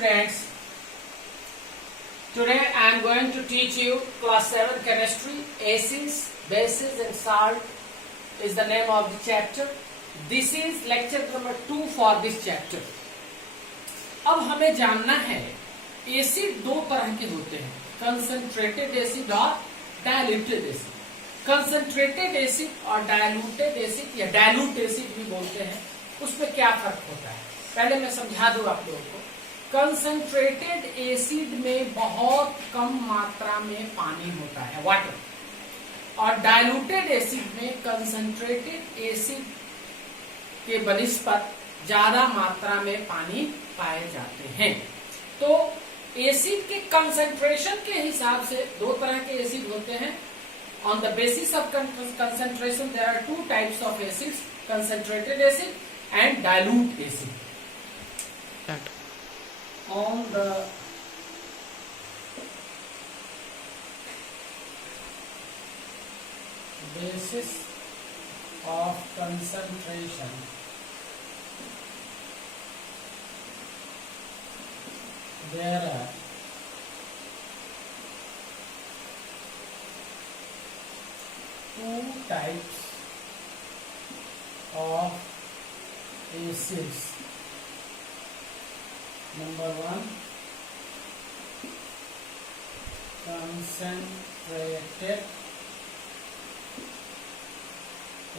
students, today I am going to teach you class 7 chemistry. Acids, bases and salt is the name of the chapter. This is lecture number 2 for this chapter. अब हमें जानना है acid दो तरह के होते हैं, concentrated acid और डाइल्यूटेड एसिड. कंसंट्रेटेड एसिड और डाइल्यूटेड एसिड या डाइल्यूट एसिड भी बोलते हैं, उसमें क्या फर्क होता है पहले मैं समझा दूं आप लोगों को. कंसंट्रेटेड एसिड में बहुत कम मात्रा में पानी होता है, वाटर, और डाइल्यूटेड एसिड में कंसंट्रेटेड एसिड के बनिस्पत ज्यादा मात्रा में पानी पाए जाते हैं. तो एसिड के कंसंट्रेशन के हिसाब से दो तरह के एसिड होते हैं. On the basis of concentration there are two types of acids, concentrated acid and dilute acid. On the basis of concentration, there are two types of acids. Number one, concentrated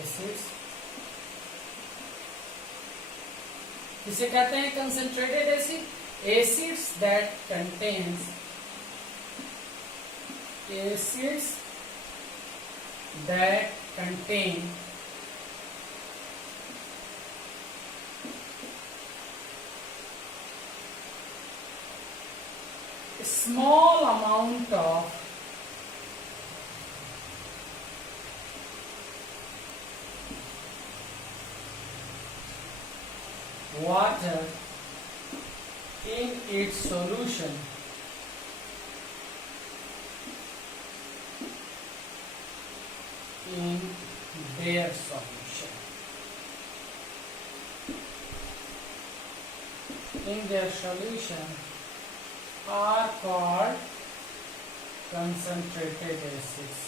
acids. इसे कहते हैं concentrated acid. Acids that contain small amount of water in its solution in their solution. In their solution are called concentrated acids.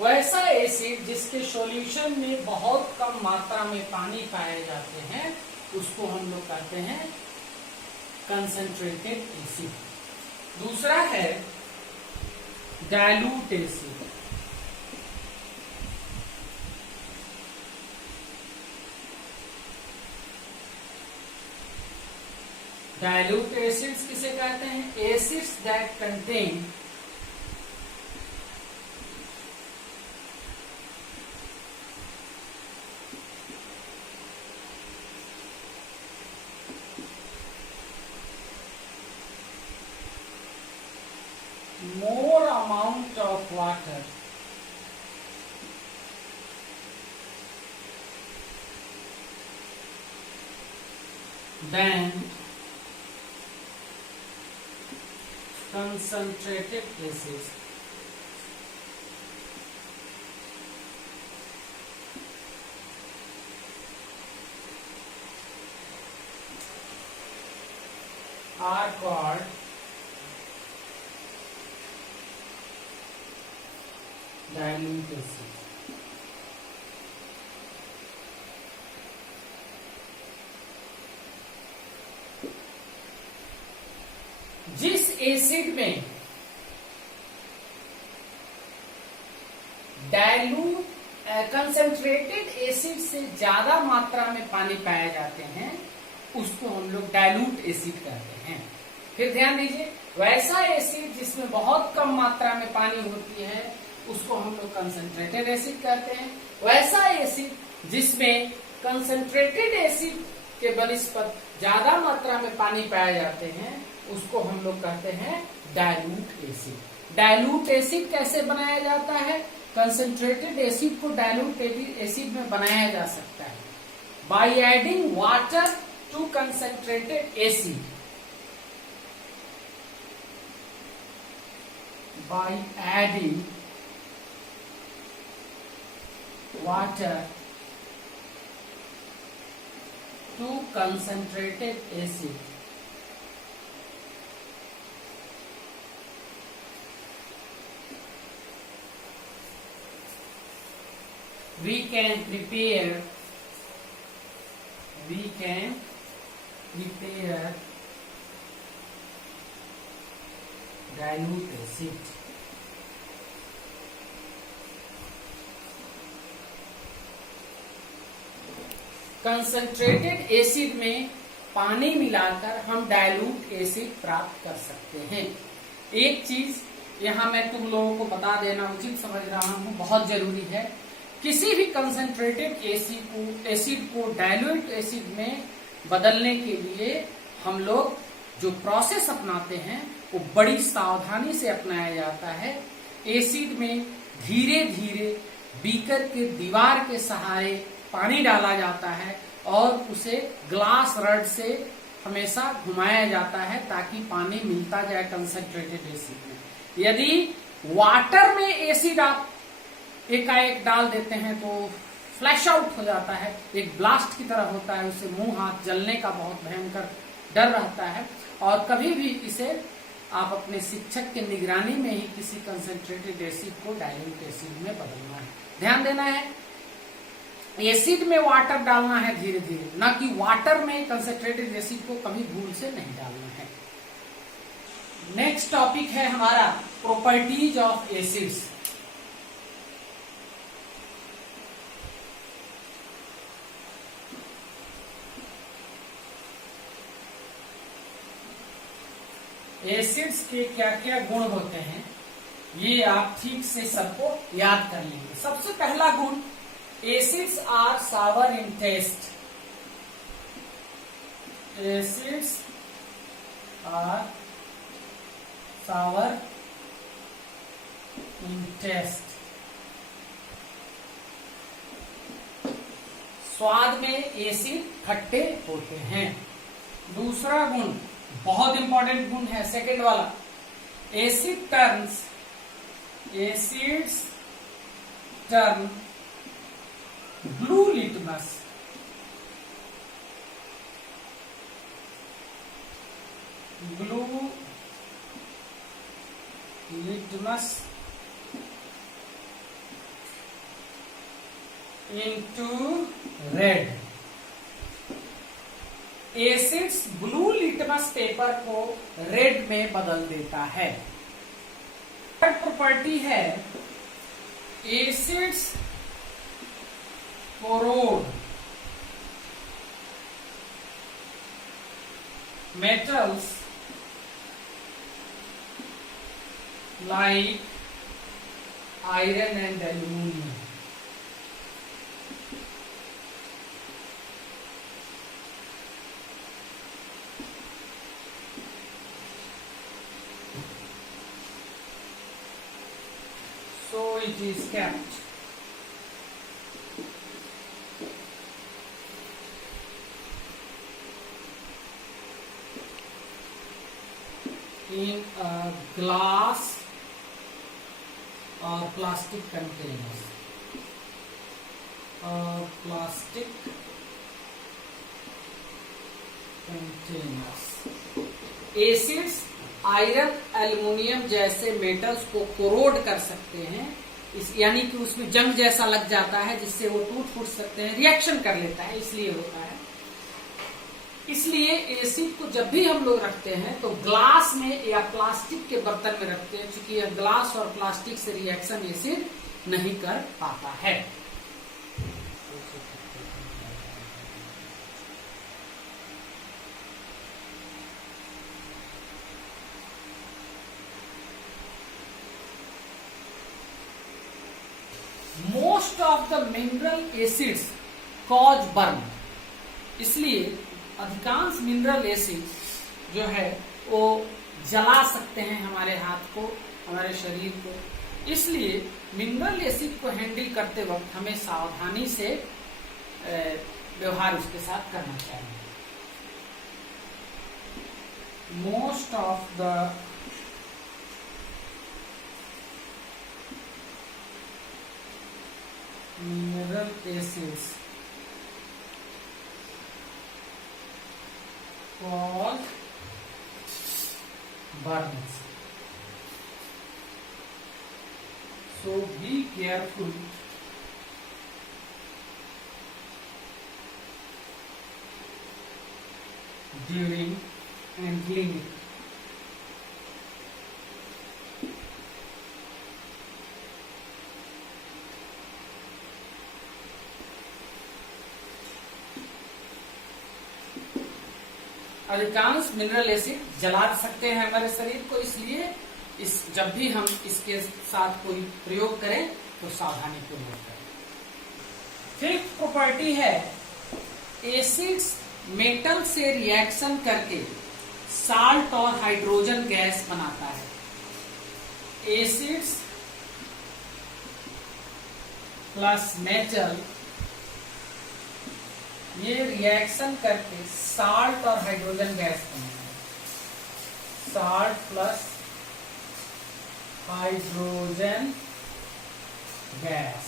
वैसा acid जिसके solution में बहुत कम मात्रा में पानी पाए जाते हैं उसको हम लोग कहते हैं कंसंट्रेटेड एसिड. दूसरा है डाइल्यूट एसिड. डाइल्यूट एसिड्स किसे कहते हैं? Acids that contain more amount of water than concentrated acids. Are called dilute acids. जिस एसिड में डाइल्यूट कंसंट्रेटेड एसिड से ज्यादा मात्रा में पानी पाए जाते हैं उसको हम लोग डाइल्यूट एसिड कहते हैं. फिर ध्यान दीजिए, वैसा एसिड जिसमें बहुत कम मात्रा में पानी होती है उसको हम लोग कंसंट्रेटेड एसिड कहते हैं. वैसा एसिड जिसमें कंसंट्रेटेड एसिड के बनिस्पत ज्यादा मात्रा में पानी पाए जाते हैं उसको हम लोग कहते हैं डाइल्यूट एसिड. डाइल्यूट एसिड कैसे बनाया जाता है? कंसंट्रेटेड एसिड को डाइल्यूट एसिड में बनाया जा सकता है by adding water to concentrated acid. by adding water to concentrated acid. We can prepare dilute acid. Concentrated acid में पानी मिलाकर हम डाइल्यूट एसिड प्राप्त कर सकते हैं। एक चीज यहाँ मैं तुम लोगों को बता देना उचित समझ रहा हूँ, बहुत जरूरी है। किसी भी कंसंट्रेटेड एसिड को डाइल्यूट एसिड में बदलने के लिए हम लोग जो प्रोसेस अपनाते हैं वो बड़ी सावधानी से अपनाया जाता है। एसिड में धीरे धीरे बीकर के दीवार के सहारे पानी डाला जाता है और उसे ग्लास रड से हमेशा घुमाया जाता है ताकि पानी मिलता जाए कंसंट्रेटेड एसिड में। यदि वाटर में एसिड आप एकाएक डाल देते हैं तो फ्लैश आउट हो जाता है, एक ब्लास्ट की तरह होता है, उससे मुंह हाथ जलने का बहुत भयंकर डर रहता है। और कभी भी इसे आप अपने शिक्षक के निगरानी में ही किसी कंसंट्रेटेड एसिड को डाइल्यूट एसिड में बदलना है। ध्यान देना है, एसिड में वाटर डालना है धीरे धीरे, ना कि वाटर में कंसंट्रेटेड एसिड को कभी भूल से नहीं डालना है। नेक्स्ट टॉपिक है हमारा प्रॉपर्टीज ऑफ एसिड्स। एसिड्स के क्या क्या गुण होते हैं ये आप ठीक से सबको याद कर लेंगे। सबसे पहला गुण, acids are sour in taste. Acids are sour in taste. स्वाद में एसिड खट्टे होते हैं। दूसरा गुण बहुत इंपॉर्टेंट गुण है, सेकंड वाला, acids turn blue litmus. Blue litmus into red. Acids blue litmus paper को रेड में बदल देता है। थर्ड प्रॉपर्टी है acids corrode metals like iron and aluminum. So it is kept in a glass or plastic containers. Acids iron aluminium जैसे metals को corrode कर सकते हैं, यानी कि उसमें जंग जैसा लग जाता है जिससे वो टूट फूट सकते हैं, रिएक्शन कर लेता है, इसलिए होता है। इसलिए एसिड को जब भी हम लोग रखते हैं तो ग्लास में या प्लास्टिक के बर्तन में रखते हैं, क्योंकि यह ग्लास और प्लास्टिक से रिएक्शन एसिड नहीं कर पाता है। Most of the mineral acids cause burn, इसलिए अधिकांश मिनरल एसिड जो है वो जला सकते हैं हमारे हाथ को, हमारे शरीर को। इसलिए मिनरल एसिड को हैंडल करते वक्त हमें सावधानी से व्यवहार उसके साथ करना चाहिए। Most of the mineral acids called burns. So be careful during handling it. अधिकांश मिनरल एसिड जला सकते हैं हमारे शरीर को, इसलिए जब भी हम इसके साथ कोई प्रयोग करें तो सावधानी पूर्वक करें। फिफ्थ प्रॉपर्टी है एसिड्स मेटल से रिएक्शन करके साल्ट और हाइड्रोजन गैस बनाता है। एसिड्स प्लस मेटल ये रिएक्शन करके साल्ट और हाइड्रोजन गैस बनाता है। साल्ट प्लस हाइड्रोजन गैस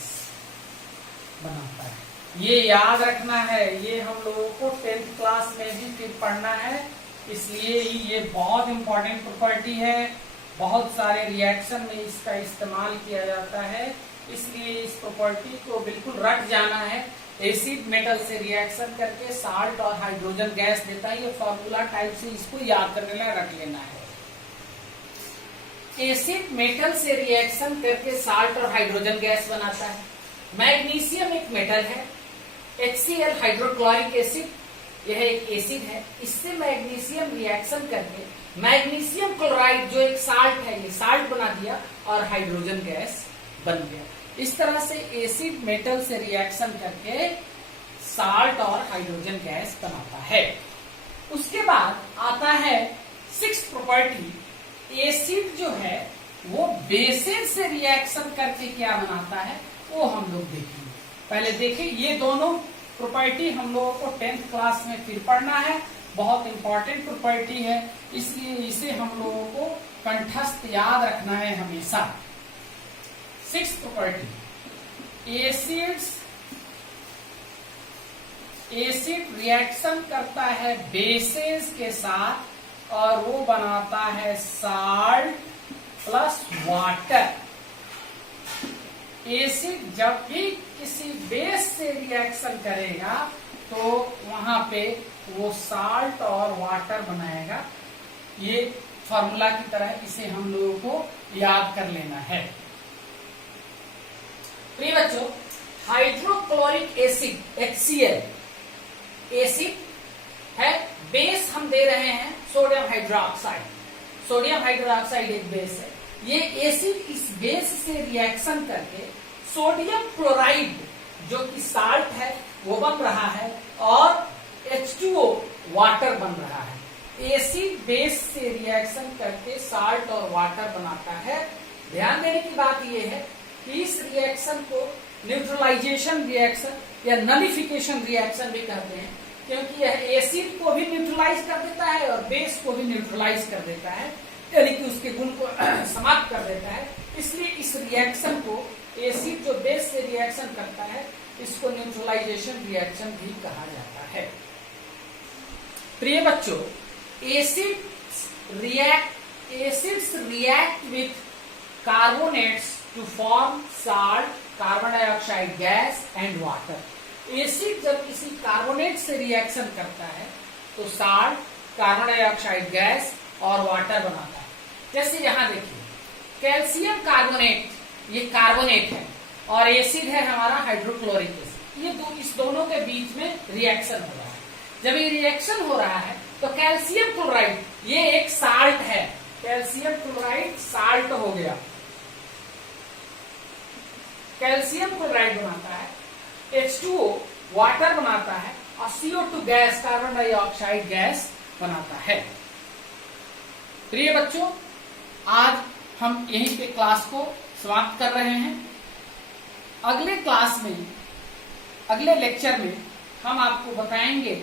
बनाता है। ये याद रखना है, ये हम लोगों को 10th क्लास में भी फिर पढ़ना है, इसलिए ये बहुत इंपॉर्टेंट प्रॉपर्टी है। बहुत सारे रिएक्शन में इसका इस्तेमाल किया जाता है, इसलिए इस प्रॉपर्टी को बिल्कुल रट जाना है। एसिड मेटल से रिएक्शन करके साल्ट और हाइड्रोजन गैस देता है, ये फॉर्मूला टाइप से इसको याद कर लेना, रख लेना है। एसिड मेटल से रिएक्शन करके साल्ट और हाइड्रोजन गैस बनाता है। मैग्नीशियम एक मेटल है, HCl हाइड्रोक्लोरिक एसिड यह एक एसिड है। इससे मैग्नीशियम रिएक्शन करके मैग्नीशियम क्लोराइड जो एक साल्ट है, ये साल्ट बना दिया और हाइड्रोजन गैस बन गया। इस तरह से एसिड मेटल से रिएक्शन करके साल्ट और हाइड्रोजन गैस बनाता है। उसके बाद आता है 6th प्रॉपर्टी, एसिड जो है वो बेसिस से रिएक्शन करके क्या बनाता है वो हम लोग देखेंगे। पहले देखिए, ये दोनों प्रॉपर्टी हम लोगों को 10th क्लास में फिर पढ़ना है, बहुत इंपॉर्टेंट प्रॉपर्टी है, इसलिए इसे हम लोगों को कंठस्थ याद रखना है हमेशा। 6th प्रॉपर्टी, एसिड रिएक्शन करता है बेसिस के साथ और वो बनाता है साल्ट प्लस वाटर। एसिड जब भी किसी बेस से रिएक्शन करेगा तो वहां पे वो साल्ट और वाटर बनाएगा। ये फॉर्मूला की तरह इसे हम लोगों को याद कर लेना है। प्रिय बच्चों, हाइड्रोक्लोरिक एसिड HCl एसिड है, बेस हम दे रहे हैं सोडियम हाइड्रोक्साइड। सोडियम हाइड्रोक्साइड एक बेस है। ये एसिड इस बेस से रिएक्शन करके सोडियम क्लोराइड जो कि साल्ट है वो बन रहा है और H2O वाटर बन रहा है। एसिड बेस से रिएक्शन करके साल्ट और वाटर बनाता है। ध्यान देने की बात यह है कि इस रिएक्शन को न्यूट्रलाइजेशन रिएक्शन या नलिफिकेशन रिएक्शन भी कहते हैं, क्योंकि यह एसिड को भी न्यूट्रलाइज कर देता है और बेस को भी न्यूट्रलाइज कर देता है, यानी कि उसके गुण को समाप्त कर देता है। इसलिए इस रिएक्शन को, एसिड जो बेस से रिएक्शन करता है, इसको न्यूट्रलाइजेशन रिएक्शन भी कहा जाता है। प्रिय बच्चों, acids react with carbonates to form salt, carbon dioxide gas and water. Acid जब किसी कार्बोनेट से रिएक्शन करता है तो साल्ट, कार्बन डाइऑक्साइड गैस और वाटर बनाता है। जैसे यहां देखिए, कैल्शियम कार्बोनेट ये कार्बोनेट है और एसिड है हमारा हाइड्रोक्लोरिक एसिड। ये इस दोनों के बीच में रिएक्शन हो रहा है। जब ये रिएक्शन हो रहा है तो कैल्शियम क्लोराइड ये एक साल्ट है, कैल्शियम क्लोराइड साल्ट हो गया, कैल्शियम क्लोराइड बनाता है, H2O वाटर बनाता है और CO2 gas, carbon dioxide gas बनाता है। प्रिय बच्चों, आज हम यहीं पे क्लास को समाप्त कर रहे हैं। अगले क्लास में, अगले लेक्चर में हम आपको बताएंगे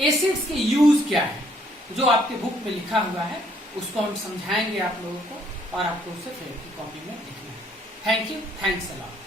एसिड्स के यूज क्या है। जो आपके बुक में लिखा हुआ है उसको हम समझाएंगे आप लोगों को और आपको उसे फिर की कॉपी में लिखना है। Thank you, thanks a lot.